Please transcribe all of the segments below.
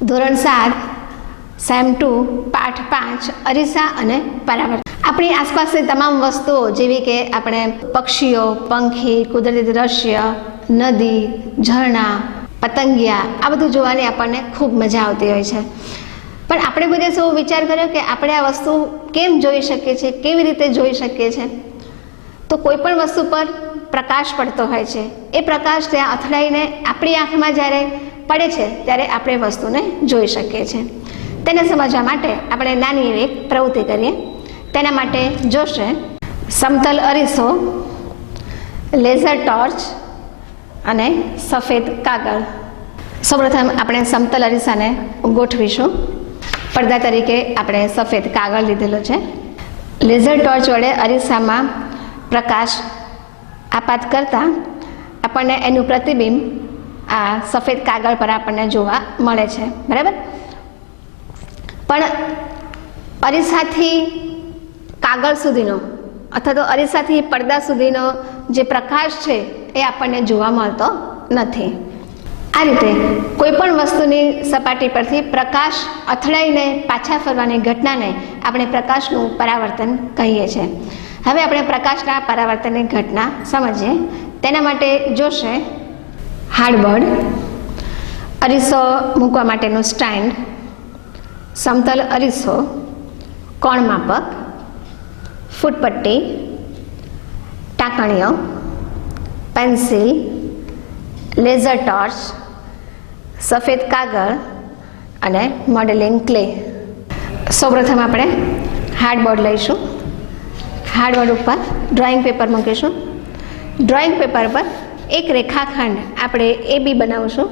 ધોરણ 7 સેમ 2 પાઠ 5 અરીસા અને પરાવર્તન. આપણી આસપાસની તમામ વસ્તુઓ જેવી કે આપણે પક્ષીઓ, પંખી, કુદરતી દ્રશ્ય, નદી, ઝરણા, પતંગિયા આ બધું જોવાની આપણને ખૂબ મજા આવતી હોય છે. પણ આપણે કોઈ દિવસ એવો વિચાર કર્યો કે આપણે આ વસ્તુ કેમ જોઈ શકીએ છીએ, કેવી રીતે જોઈ શકીએ છીએ? તો કોઈ પણ વસ્તુ પર પ્રકાશ પડતો હોય છે. એ પ્રકાશ ત્યાં અથડાઈને આપણી આંખમાં જ્યારે પડે છે ત્યારે આપણે વસ્તુને જોઈ શકીએ છીએ. તેને સમજવા માટે આપણે નાની એવી એક પ્રવૃત્તિ કરીએ. તેના માટે જોશે સમતલ અરીસો, લેઝર ટોર્ચ અને સફેદ કાગળ. સૌપ્રથમ આપણે સમતલ અરીસાને ગોઠવીશું. પડદા તરીકે આપણે સફેદ કાગળ લીધેલો છે. લેઝર ટોર્ચ વડે અરીસામાં પ્રકાશ આપાત કરતાં આપણને એનું પ્રતિબિંબ આ સફેદ કાગળ પર આપણને જોવા મળે છે, બરાબર? પણ અરીસાથી કાગળ સુધીનો અથવા તો અરીસાથી પડદા સુધીનો જે પ્રકાશ છે એ આપણને જોવા મળતો નથી. આ રીતે કોઈ પણ વસ્તુની સપાટી પરથી પ્રકાશ અથડાઈને પાછા ફરવાની ઘટનાને આપણે પ્રકાશનું પરાવર્તન કહીએ છીએ. હવે આપણે પ્રકાશના પરાવર્તનની ઘટના સમજીએ. તેના માટે જોશે હાર્ડબોર્ડ, અરીસો મૂકવા માટેનું સ્ટેન્ડ, સમતલ અરીસો, કોણ માપક, ફૂટપટ્ટી, ટાંકણીઓ, પેન્સિલ, લેઝર ટોર્ચ, સફેદ કાગળ અને મોડેલિંગ ક્લે. સૌપ્રથમ આપણે હાર્ડબોર્ડ લઈશું. હાર્ડબોર્ડ ઉપર ડ્રોઈંગ પેપર મૂકીશું. ડ્રોઈંગ પેપર પર એક રેખાખંડ આપણે AB બનાવીશું.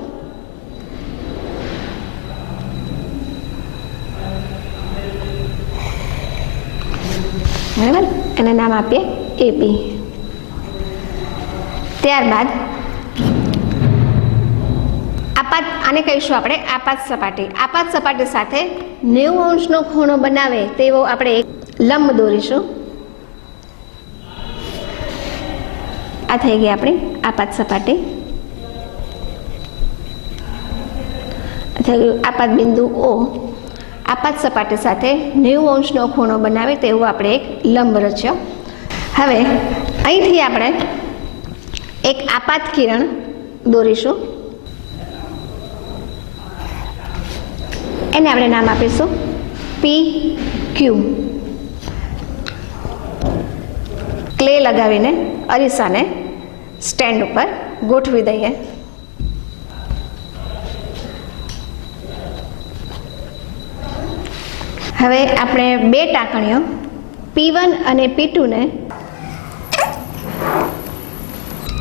બરાબર, એને નામ આપીએ AB. ત્યારબાદ આપાત, આને કહીશું આપણે આપાત સપાટી. આપાત સપાટી સાથે 90 અંશનો ખૂણો બનાવે તેવો આપણે એક લંબ દોરીશું. આ થઈ ગઈ આપણી આપાત સપાટી. થઈ ગયું આપાત બિંદુ O. આપાત સપાટી સાથે 90 અંશનો ખૂણો બનાવે તેવું આપણે એક લંબ રચ્યો. હવે અહીંથી આપણે એક આપાત કિરણ દોરીશું. એને આપણે નામ આપીશું PQ. ક્લે લગાવીને અરીસાને સ્ટેન્ડ ઉપર ગોઠવી દઈએ. હવે આપણે બે ટાંકણીઓ P1 અને P2 ને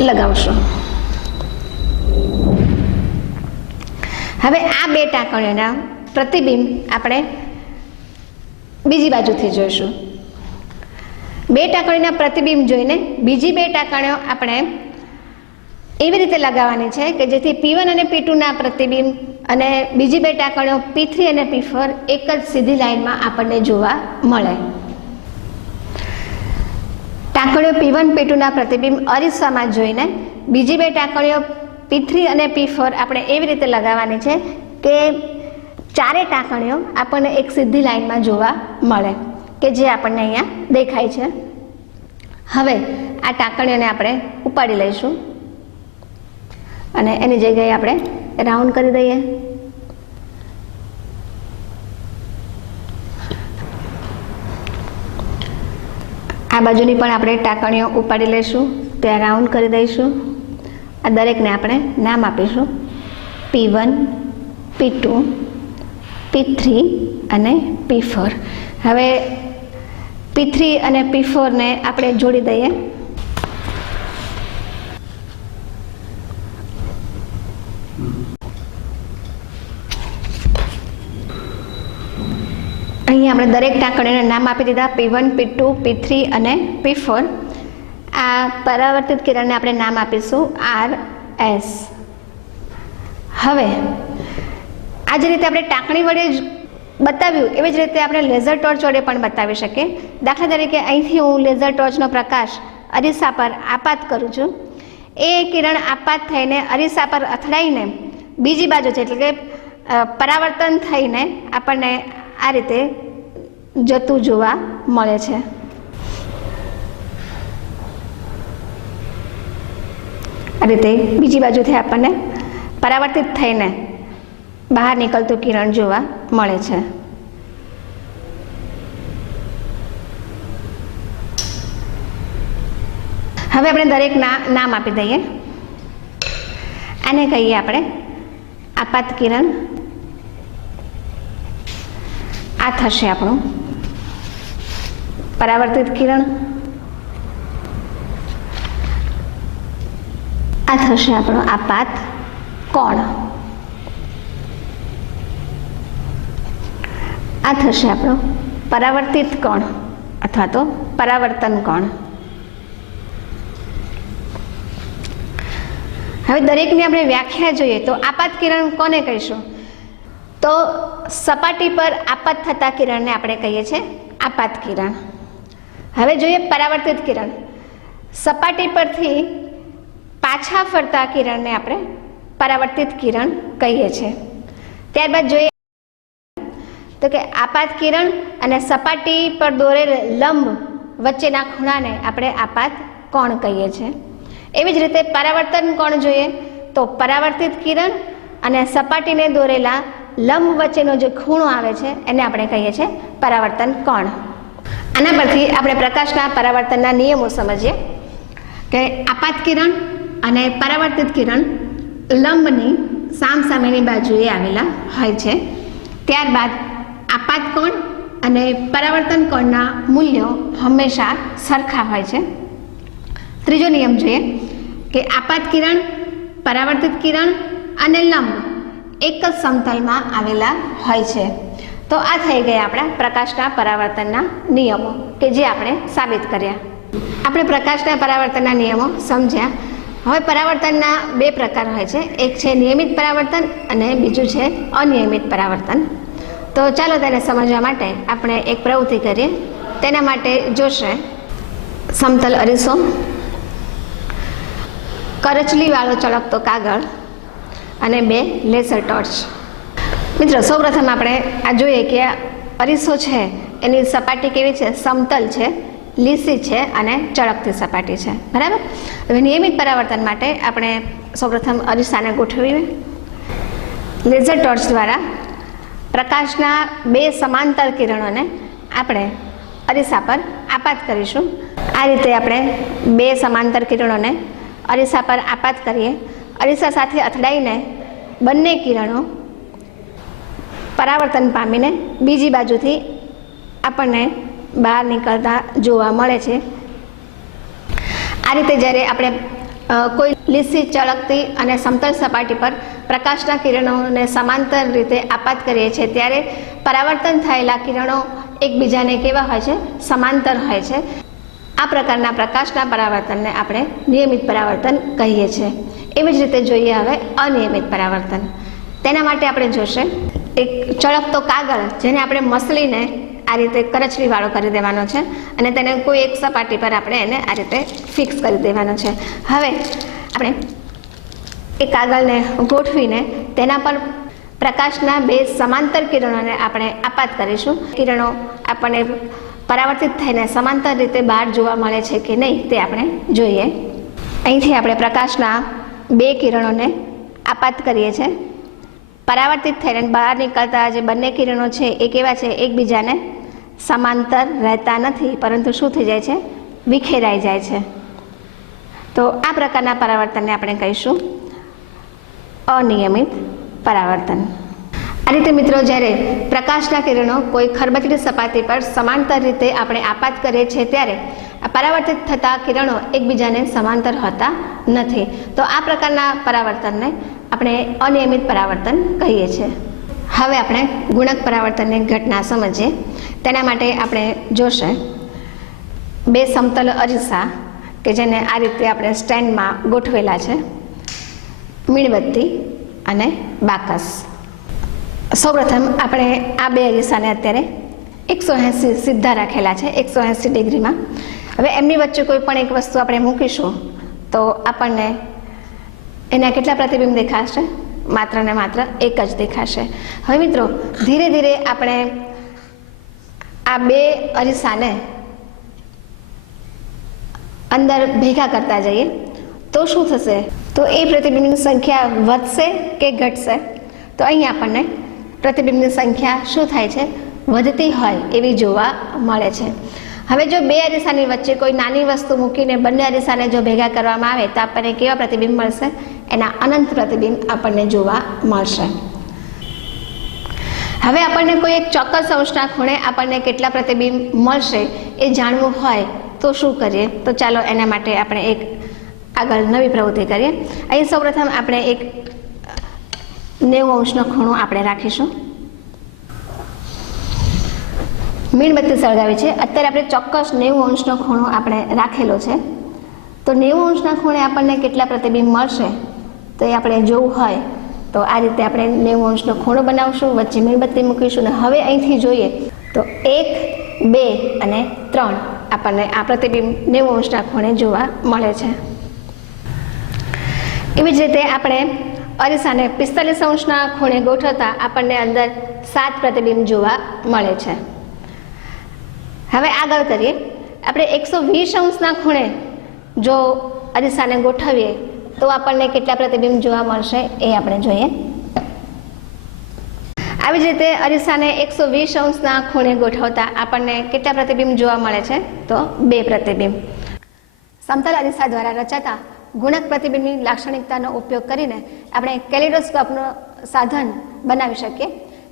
લગાવશું. હવે આ બે ટાંકણીઓના પ્રતિબિંબ આપણે બીજી બાજુથી જોઈશું. બે ટાંકણીના પ્રતિબિંબ જોઈને બીજી બે ટાંકણીઓ આપણે એવી રીતે લગાવવાની છે કે જેથી P1 અને P2 ના પ્રતિબિંબ અને બીજી બે ટાંકણીઓ P3 અને P4 એક જ સીધી લાઈનમાં આપણને જોવા મળે. ટાંકણીઓ P1 P2 ના પ્રતિબિંબ અરીસામાં જોઈને બીજી બે ટાંકણીઓ P3 અને P4 આપણે એવી રીતે લગાવવાની છે કે ચારે ટાંકણીઓ આપણને એક સીધી લાઈનમાં જોવા મળે કે જે આપણને અહીંયા દેખાય છે. હવે આ ટાંકણીઓને આપણે ઉપાડી લઈશું અને એની જગ્યાએ આપણે રાઉન્ડ કરી દઈએ. આ બાજુની પણ આપણે ટાંકણીઓ ઉપાડી લઈશું, ત્યાં રાઉન્ડ કરી દઈશું. આ દરેકને આપણે નામ આપીશું P1, P2, P3 અને P4. હવે P3 અને P4 ને આપણે જોડી દઈએ. અહીં આપણે દરેક ટાંકણીઓને નામ આપી દીધા P1, P2, P3 અને P4. આ પરાવર્તિત કિરણને આપણે નામ આપીશું RS. હવે આ જ રીતે આપણે ટાંકણી વડે બતાવ્યું એવી જ રીતે આપણે લેઝર ટોર્ચ વડે પણ બતાવી શકીએ. દાખલા તરીકે અહીંથી હું લેઝર ટોર્ચનો પ્રકાશ અરીસા પર આપાત કરું છું. એ કિરણ આપાત થઈને અરીસા પર અથડાઈને બીજી બાજુ છે એટલે કે પરાવર્તન થઈને આપણને આ રીતે જતું જોવા મળે છે. આ રીતે બીજી બાજુથી આપણને પરાવર્તિત થઈને બહાર નીકળતું કિરણ જોવા મળે છે. હવે આપણે દરેકના નામ આપી દઈએ. આને કહીએ આપણે આપાત કિરણ. આ થશે આપણું પરાવર્તિત કિરણ. આ થશે આપણો આપાત કોણ. આ થશે આપણો પરાવર્તિત કોણ અથવા તો પરાવર્તન કોણ. હવે દરેકની આપણે વ્યાખ્યા જોઈએ તો આપાત કિરણ કોને કહીશું? તો સપાટી પર આપાત થતા કિરણને આપણે કહીએ છીએ આપાત કિરણ. હવે જોઈએ પરાવર્તિત કિરણ. સપાટી પરથી પાછા ફરતા કિરણને આપણે પરાવર્તિત કિરણ કહીએ છીએ. ત્યારબાદ જોઈએ તો કે આપાત કિરણ અને સપાટી પર દોરેલ લંબ વચ્ચેના ખૂણાને આપણે આપાત કોણ કહીએ છીએ. એવી જ રીતે પરાવર્તન કોણ જોઈએ તો પરાવર્તિત કિરણ અને સપાટીને દોરેલા લંબ વચ્ચેનો જે ખૂણો આવે છે એને આપણે કહીએ છીએ પરાવર્તન કોણ. આના પરથી આપણે પ્રકાશના પરાવર્તનના નિયમો સમજીએ કે આપાત કિરણ અને પરાવર્તિત કિરણ લંબની સામસામેની બાજુએ આવેલા હોય છે. ત્યારબાદ આપાત કોણ અને પરાવર્તન કોણના મૂલ્યો હંમેશા સરખા હોય છે. ત્રીજો નિયમ જોઈએ કે આપાત કિરણ, પરાવર્તિત કિરણ અને લંબ એક જ સમતલમાં આવેલા હોય છે. તો આ થઈ ગયા આપણા પ્રકાશના પરાવર્તનના નિયમો કે જે આપણે સાબિત કર્યા. આપણે પ્રકાશના પરાવર્તનના નિયમો સમજ્યા. હવે પરાવર્તનના બે પ્રકાર હોય છે. એક છે નિયમિત પરાવર્તન અને બીજું છે અનિયમિત પરાવર્તન. તો ચાલો તેને સમજવા માટે આપણે એક પ્રવૃત્તિ કરીએ. તેના માટે જોશે સમતલ અરીસો, કરચલીવાળો ચળકતો કાગળ અને 2 લેસર ટોર્ચ. મિત્રો સૌપ્રથમ આપણે આ જોઈએ કે અરીસો છે એની સપાટી કેવી છે? સમતલ છે, લીસી છે અને ચળકતી સપાટી છે. બરાબર. હવે નિયમિત પરાવર્તન માટે આપણે સૌપ્રથમ અરીસાને ગોઠવીએ. લેઝર ટોર્ચ દ્વારા પ્રકાશના 2 સમાંતર કિરણોને આપણે અરીસા પર આપાત કરીશું. આ રીતે આપણે 2 સમાંતર કિરણોને અરીસા પર આપાત કરીએ. અરીસા સાથે અથડાઈને બંને કિરણો પરાવર્તન પામીને બીજી બાજુથી આપણને બહાર નીકળતા જોવા મળે છે. આ રીતે જ્યારે આપણે કોઈ લીસી, ચળકતી અને સમતલ સપાટી પર પ્રકાશના કિરણોને સમાંતર રીતે આપાત કરીએ છીએ ત્યારે પરાવર્તન થયેલા કિરણો એકબીજાને કેવા હોય છે? સમાંતર હોય છે. આ પ્રકારના પ્રકાશના પરાવર્તનને આપણે નિયમિત પરાવર્તન કહીએ છીએ. એવી જ રીતે જોઈએ હવે અનિયમિત પરાવર્તન. તેના માટે આપણે જોશે એક ચળકતો કાગળ જેને આપણે મસળીને આ રીતે કરચલીવાળો કરી દેવાનો છે અને તેને કોઈ એક સપાટી પર આપણે એને આ રીતે ફિક્સ કરી દેવાનો છે. હવે આપણે એ કાગળને ગોઠવીને તેના પર પ્રકાશના 2 સમાંતર કિરણોને આપણે આપાત કરીશું. કિરણો આપણને પરાવર્તિત થઈને સમાંતર રીતે બહાર જોવા મળે છે કે નહીં તે આપણે જોઈએ. અહીંથી આપણે પ્રકાશના 2 કિરણોને આપાત કરીએ છીએ. પરાવર્તિત થઈને બહાર નીકળતા જે બંને કિરણો છે એ કેવા છે? એકબીજાને સમાંતર રહેતા નથી, પરંતુ શું થઈ જાય છે? વિખેરાઈ જાય છે. તો આ પ્રકારના પરાવર્તનને આપણે કહીશું અનિયમિત પરાવર્તન. આ રીતે મિત્રો જ્યારે પ્રકાશના કિરણો કોઈ ખરબચડી સપાટી પર સમાંતર રીતે આપણે આપાત કરીએ છીએ ત્યારે આ પરાવર્તિત થતા કિરણો એકબીજાને સમાંતર હોતા નથી. તો આ પ્રકારના પરાવર્તનને આપણે અનિયમિત પરાવર્તન કહીએ છીએ. હવે આપણે ગુણક પરાવર્તનની ઘટના સમજીએ. તેના માટે આપણે જોશે 2 સમતલ અરીસા કે જેને આ રીતે આપણે સ્ટેન્ડમાં ગોઠવેલા છે, મીણબત્તી અને બાકસ. સૌપ્રથમ આપણે આ 2 અરીસાને અત્યારે 180 સીધા રાખેલા છે, 180 ડિગ્રીમાં. હવે એમની વચ્ચે કોઈ પણ એક વસ્તુ આપણે મૂકીશું તો આપણને એના કેટલા પ્રતિબિંબ દેખાશે? માત્ર ને માત્ર એક જ દેખાશે. હવે મિત્રો ધીરે ધીરે આપણે આ બે અરીસાને અંદર ભેગા કરતા જઈએ તો શું થશે, તો એ પ્રતિબિંબની સંખ્યા વધશે કે ઘટશે? તો અહીં આપણને પ્રતિબિંબની સંખ્યા શું થાય છે, વધતી હોય એવી જોવા મળે છે. હવે જો બે અરીસાની વચ્ચે કોઈ નાની વસ્તુ મૂકીને બંને અરીસાને જો ભેગા કરવામાં આવે તો આપણને કેવા પ્રતિબિંબ મળશે? એના અનંત પ્રતિબિંબ આપણને જોવા મળશે. હવે આપણને કોઈ એક ચોક્કસ અંશના ખૂણે આપણને કેટલા પ્રતિબિંબ મળશે એ જાણવું હોય તો શું કરીએ? તો ચાલો એના માટે આપણે એક આગળ નવી પ્રવૃત્તિ કરીએ. અહીં સૌપ્રથમ આપણે એક 90 અંશનો ખૂણો આપણે રાખીશું. મીણબત્તી સળગાવી છે. અત્યારે આપણે ચોક્કસ 90 અંશનો ખૂણો આપણે રાખેલો છે. તો 90 અંશના ખૂણે આપણને કેટલા પ્રતિબિંબ મળશે તો એ આપણે જોવું હોય તો આ રીતે આપણે 90 અંશનો ખૂણો બનાવશું, વચ્ચે મીણબત્તી મૂકીશું અને હવે અહીંથી જોઈએ તો 1, 2 અને 3 આપણને આ પ્રતિબિંબ 90 અંશના ખૂણે જોવા મળે છે. એવી જ રીતે આપણે અરીસાને 45 અંશના ખૂણે ગોઠવતા આપણને અંદર 7 પ્રતિબિંબ જોવા મળે છે. હવે આગળ કરીએ. આપણે 120 અંશના ખૂણે જો અરીસાને ગોઠવીએ તો આપણને કેટલા પ્રતિબિંબ જોવા મળશે એ આપણે જોઈએ. આવી જ રીતે અરીસાને 120 અંશના ખૂણે ગોઠવતા આપણને કેટલા પ્રતિબિંબ જોવા મળે છે? તો 2 પ્રતિબિંબ. સમતલ અરીસા દ્વારા રચાતા ગુણક પ્રતિબિંબની લાક્ષણિકતાનો ઉપયોગ કરીને આપણે કેલિડોસ્કોપનું સાધન બનાવી શકીએ,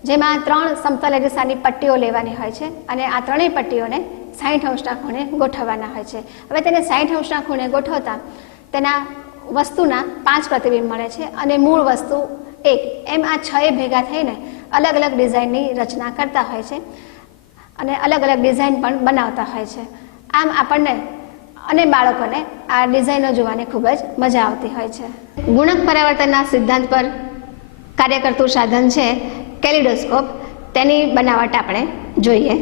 જેમાં 3 સમતલ અરીસાની પટ્ટીઓ લેવાની હોય છે અને આ ત્રણેય પટ્ટીઓને 60 અંશના ખૂણે ગોઠવવાના હોય છે. હવે તેને 60 અંશના ખૂણે ગોઠવતા તેના વસ્તુના 5 પ્રતિબિંબ મળે છે અને મૂળ વસ્તુ 1. એમ આ 6 ભેગા થઈને અલગ અલગ ડિઝાઇનની રચના કરતા હોય છે અને અલગ અલગ ડિઝાઇન પણ બનાવતા હોય છે. આમ આપણને અને બાળકોને આ ડિઝાઇનો જોવાની ખૂબ જ મજા આવતી હોય છે. ગુણક પરાવર્તનના સિદ્ધાંત પર કાર્ય કરતું સાધન છે કેલિડોસ્કોપ. તેની બનાવટ આપણે જોઈએ.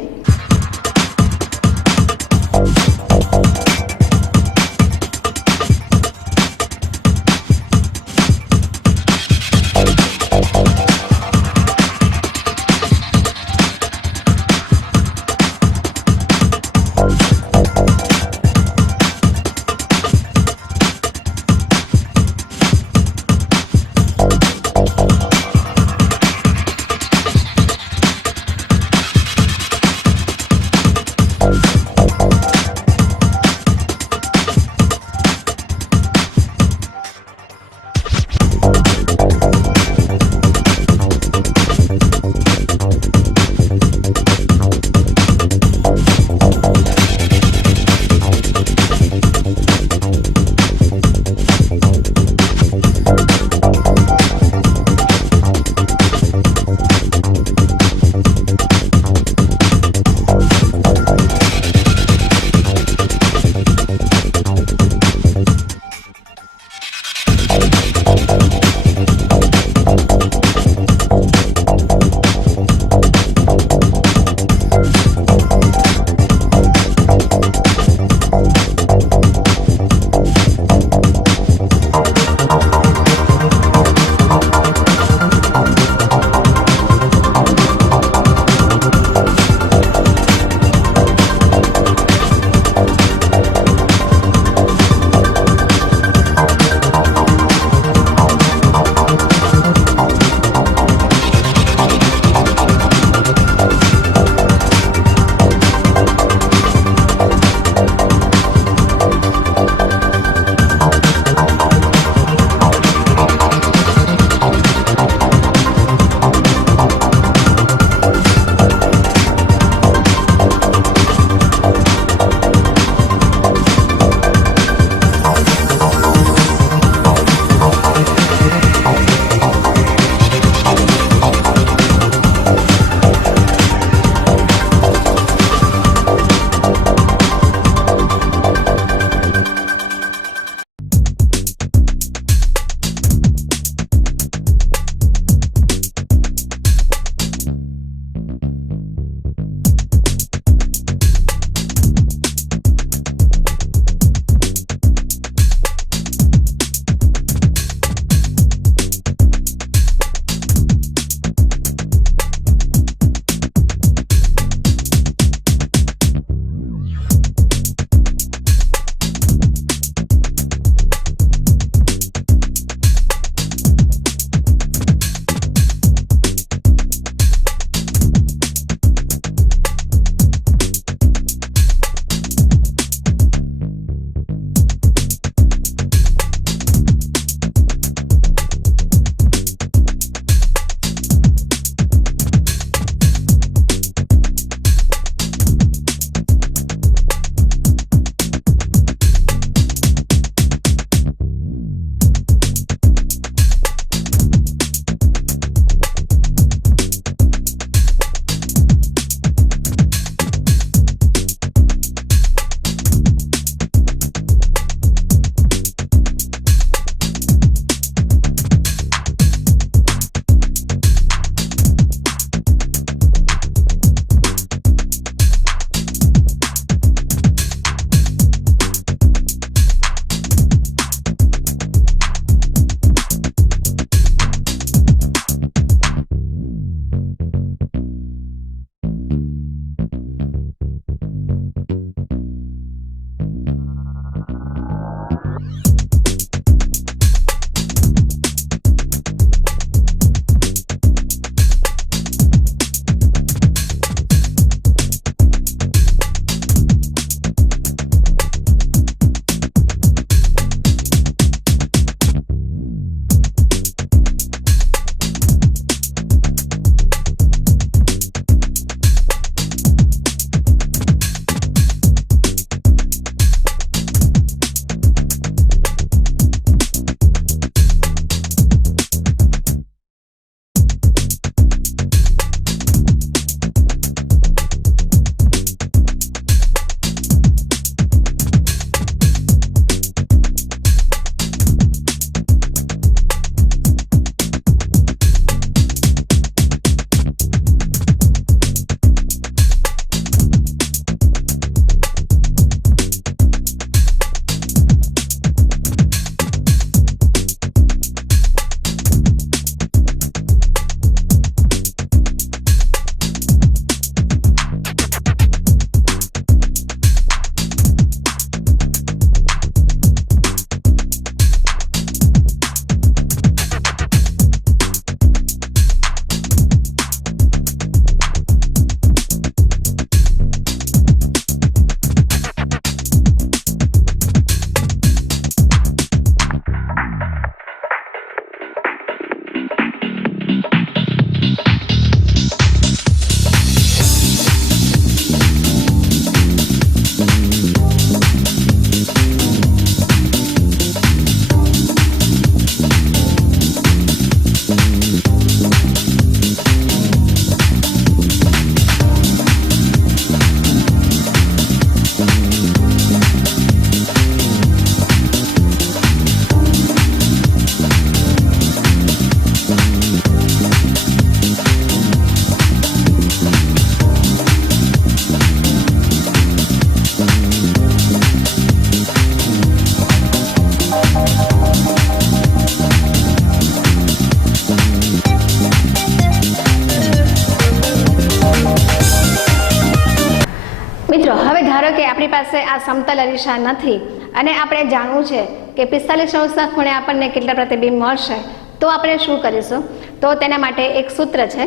આ સમતલ અરીસા નથી અને આપણે જાણવું છે કે 45° ખૂણે આપણને કેટલા પ્રતિબિંબ મળશે, તો આપણે શું કરીશું? તો તેના માટે એક સૂત્ર છે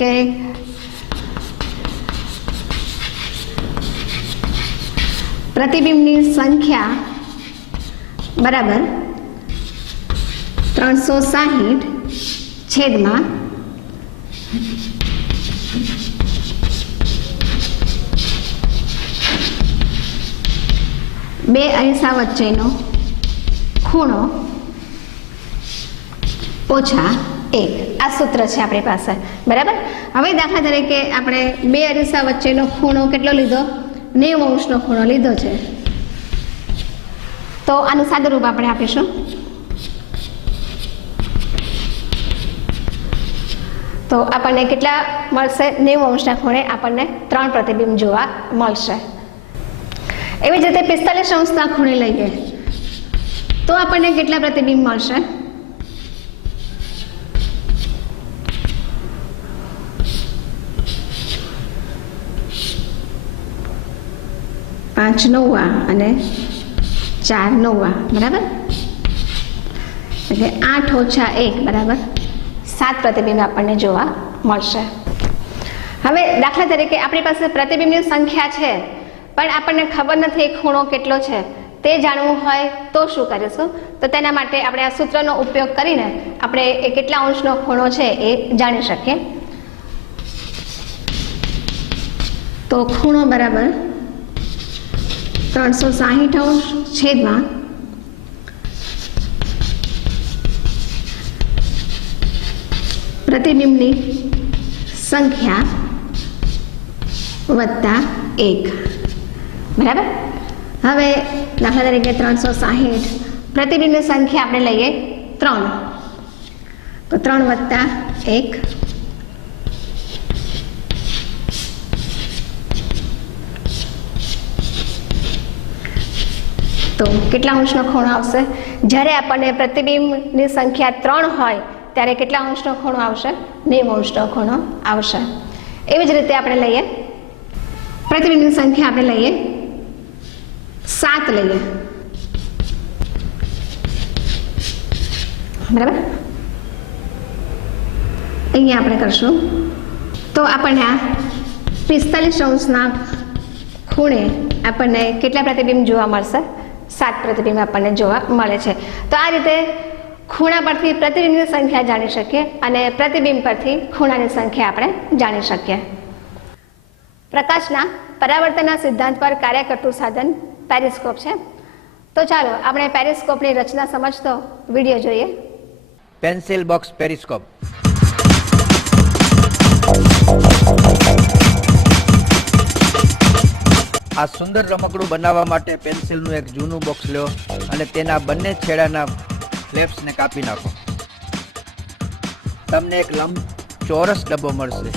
કે પ્રતિબિંબની સંખ્યા બરાબર 360 છેદમાં 2 અરીસા વચ્ચેનો ખૂણો ઓછા 1. આ સૂત્ર છે આપણી પાસે, બરાબર. હવે દાખલા તરીકે આપણે 2 અરીસા વચ્ચેનો ખૂણો કેટલો લીધો? 90° ખૂણો લીધો છે. તો આનું સાદું રૂપ આપણે આપીશું. તો આપણને કેટલા મળશે? 90° ખૂણે આપણને 3 પ્રતિબિંબ જોવા મળશે. એવી જ રીતે 45° ખૂણે લઈએ તો આપણને કેટલા પ્રતિબિંબ મળશે? 5 નવ્વા અને 4 નવ્વા, બરાબર. એટલે 8 - 1 બરાબર 7 પ્રતિબિંબ આપણને જોવા મળશે. હવે દાખલા તરીકે આપણી પાસે પ્રતિબિંબની સંખ્યા છે પણ આપણને ખબર નથી એ ખૂણો કેટલો છે, તે જાણવું હોય તો શું કરીશું? તો તેના માટે આપણે આ સૂત્રનો ઉપયોગ કરીને આપણે એ કેટલા અંશનો ખૂણો છે એ જાણી શકીએ. તો ખૂણો બરાબર 360° છેદમાં 1 પ્રતિબિંબની સંખ્યા વત્તા 1, બરાબર. હવે દાખલા તરીકે 360 પ્રતિબિંબની સંખ્યા આપણે લઈએ 3, તો 3 વત્તા 1 તો કેટલા અંશનો ખૂણો આવશે? જ્યારે આપણને પ્રતિબિંબની સંખ્યા 3 હોય ત્યારે કેટલા અંશનો ખૂણો આવશે? 90° ખૂણો આવશે. એવી જ રીતે આપણે લઈએ પ્રતિબિંબની સંખ્યા આપણે લઈએ 7 લઈએ, બરાબર. અહીંયા આપણે કરશું તો આપણને આ 45°ના ખૂણે આપણને કેટલા પ્રતિબિંબ જોવા મળશે? 7 પ્રતિબિંબ આપણને જોવા મળે છે. તો આ રીતે ખૂણા પરથી પ્રતિબિંબની સંખ્યા જાણી શકીએ અને પ્રતિબિંબ પરથી ખૂણાની સંખ્યા આપણે જાણી શકીએ. પ્રકાશના પરાવર્તનના સિદ્ધાંત પર કાર્ય કરતું સાધન પેરિસ્કોપ છે. તો ચાલો આપણે પેરિસ્કોપની રચના સમજતો વિડીયો જોઈએ. Pencil box periscope. આ સુંદર રમકડું બનાવવા માટે પેન્સિલનું એક જૂનું બોક્સ લો અને તેના બંને છેડાના ફ્લેપ્સને કાપી નાખો. તમને એક ચોરસ ડબ્બો મળશે.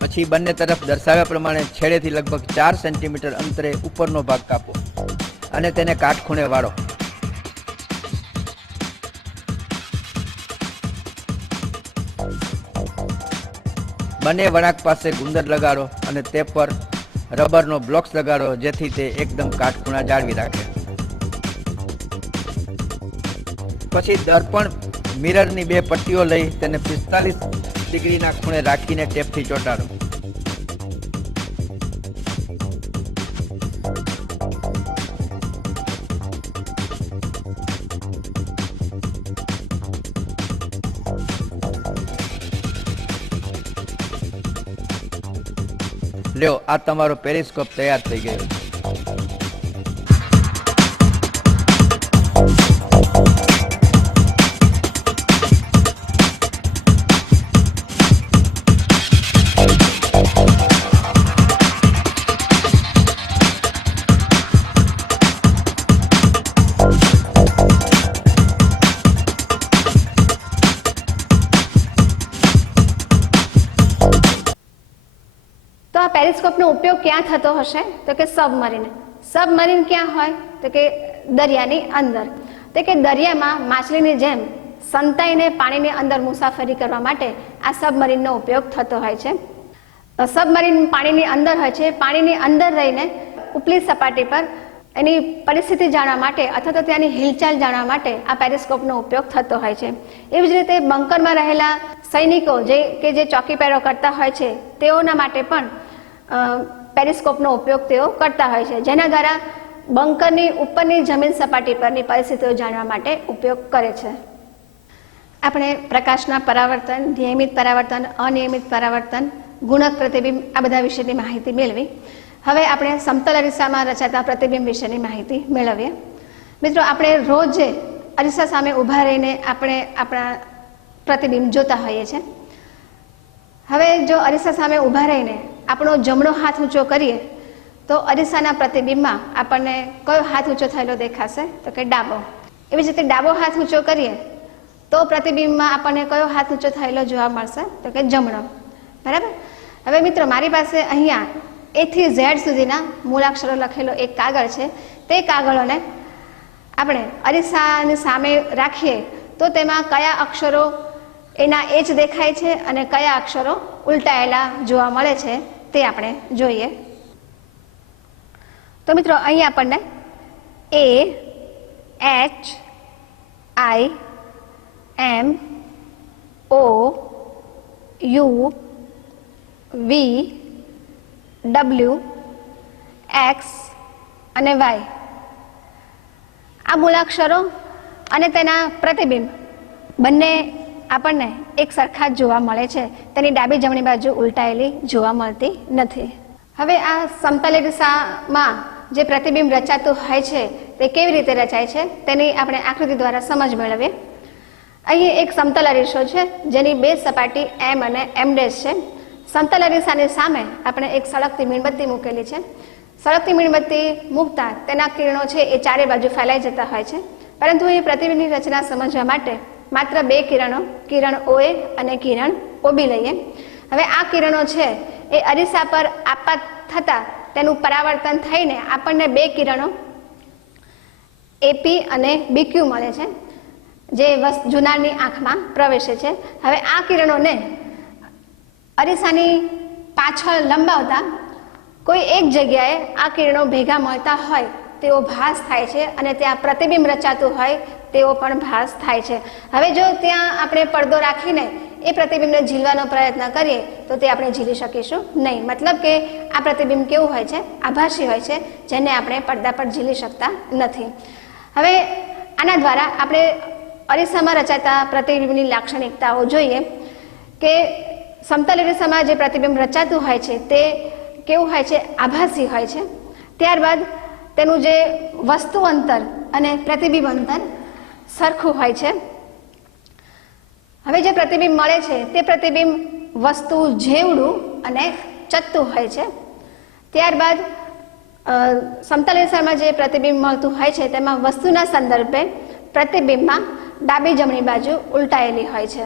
પછી બંને તરફ દર્શાવ્યા પ્રમાણે છેડેથી લગભગ 4 સેન્ટીમીટર અંતરે ઉપરનો ભાગ કાપો અને તેને કાટખૂણે વાળો. બંને વળાંક પાસે ગુંદર લગાડો અને તે પર રબરનો બ્લોક્સ લગાડો જેથી તે એકદમ કાટખૂણા જાળવી રાખે. પછી દર્પણ મિરરની 2 પટ્ટીઓ લઈ તેને 45° ખૂણે રાખીને ટેપથી ચોંટાડો. લ્યો, આ તમારો પેરિસ્કોપ તૈયાર થઈ ગયો. પેરિસ્કોપનો ઉપયોગ ક્યાં થતો હશે? તો કે સબમરીન. સબમરીન ક્યાં હોય? તો કે દરિયાની અંદર. તો કે દરિયામાં માછલીની જેમ સંતાઈને પાણીની અંદર મુસાફરી કરવા માટે આ સબમરીનનો ઉપયોગ થતો હોય છે. સબમરીન પાણીની અંદર હોય છે, પાણીની અંદર રહીને ઉપલી સપાટી પર એની પરિસ્થિતિ જાણવા માટે અથવા તો ત્યાંની હિલચાલ જાણવા માટે આ પેરિસ્કોપનો ઉપયોગ થતો હોય છે. એવી જ રીતે બંકરમાં રહેલા સૈનિકો જે ચોકીપેરો કરતા હોય છે તેઓના માટે પણ પેરિસ્કોપનો ઉપયોગ તેઓ કરતા હોય છે, જેના દ્વારા બંકરની ઉપરની જમીન સપાટી પરની પરિસ્થિતિઓ જાણવા માટે ઉપયોગ કરે છે. આપણે પ્રકાશના પરાવર્તન, નિયમિત પરાવર્તન, અનિયમિત પરાવર્તન, ગુણક પ્રતિબિંબ આ બધા વિશેની માહિતી મેળવી. હવે આપણે સમતલ અરીસામાં રચાતા પ્રતિબિંબ વિશેની માહિતી મેળવીએ. મિત્રો, આપણે રોજ અરીસા સામે ઊભા રહીને આપણે આપણા પ્રતિબિંબ જોતા હોઈએ છીએ. હવે જો અરીસા સામે ઊભા રહીને આપણો જમણો હાથ ઊંચો કરીએ તો અરીસાના પ્રતિબિંબમાં આપણને કયો હાથ ઊંચો થયેલો દેખાશે? તો કે ડાબો. એવી જ રીતે ડાબો હાથ ઊંચો કરીએ તો પ્રતિબિંબમાં આપણને કયો હાથ ઊંચો થયેલો જોવા મળશે? તો કે જમણો. બરાબર. હવે મિત્રો, મારી પાસે અહીંયા A થી Z સુધીના મૂળાક્ષરો લખેલો એક કાગળ છે. તે કાગળોને આપણે અરીસાની સામે રાખીએ તો તેમાં કયા અક્ષરો એના એ જ દેખાય છે અને કયા અક્ષરો ઉલટાયેલા જોવા મળે છે તે આપણે જોઈએ. તો મિત્રો, અહીં આપણને A, H, I, M, O, U, V, W, X અને Y આ મૂળાક્ષરો અને તેના પ્રતિબિંબ બંને આપણને એક સરખા જ જોવા મળે છે. તેની ડાબી જમણી બાજુ ઉલટાયેલી જોવા મળતી નથી. હવે આ સમતલ અરીસામાં જે પ્રતિબિંબ રચાતું હોય છે તે કેવી રીતે રચાય છે તેની આપણે આકૃતિ દ્વારા સમજ મેળવીએ. અહીં એક સમતલ અરીસો છે જેની બે સપાટી M અને M' છે. સમતલ અરીસાની સામે આપણે એક સળગતી મીણબત્તી મૂકેલી છે. સળગતી મીણબત્તી મૂકતા તેના કિરણો છે એ ચારે બાજુ ફેલાઈ જતા હોય છે, પરંતુ અહીં પ્રતિબિંબની રચના સમજવા માટે માત્ર બે કિરણો, કિરણ OA અને કિરણ OB લઈએ. હવે આ કિરણો છે એ અરીસા પર આપાત થતાં તેનું પરાવર્તન થઈને આપણને બે કિરણો AP અને BQ મળે છે, જે જોનારની આંખમાં પ્રવેશે છે. હવે આ કિરણોને અરીસાની પાછળ લંબાવતા કોઈ એક જગ્યાએ આ કિરણો ભેગા મળતા હોય તેવો ભાસ થાય છે અને ત્યાં પ્રતિબિંબ રચાતું હોય તેવો પણ ભાસ થાય છે. હવે જો ત્યાં આપણે પડદો રાખીને એ પ્રતિબિંબને ઝીલવાનો પ્રયત્ન કરીએ તો તે આપણે ઝીલી શકીશું નહીં. મતલબ કે આ પ્રતિબિંબ કેવું હોય છે? આભાસી હોય છે, જેને આપણે પડદા પર ઝીલી શકતા નથી. હવે આના દ્વારા આપણે અરીસામાં રચાતા પ્રતિબિંબની લાક્ષણિકતાઓ જોઈએ કે સમતલ અરીસામાં જે પ્રતિબિંબ રચાતું હોય છે તે કેવું હોય છે? આભાસી હોય છે. ત્યારબાદ તેનું જે વસ્તુ અંતર અને પ્રતિબિંબ અંતર સરખું હોય છે. હવે જે પ્રતિબિંબ મળે છે તે પ્રતિબિંબ વસ્તુ જેવડું અને ચત્તું હોય છે. ત્યારબાદ સમતલ અરીસામાં જે પ્રતિબિંબ મળતું હોય છે તેમાં વસ્તુના સંદર્ભે પ્રતિબિંબમાં ડાબી જમણી બાજુ ઉલટાયેલી હોય છે.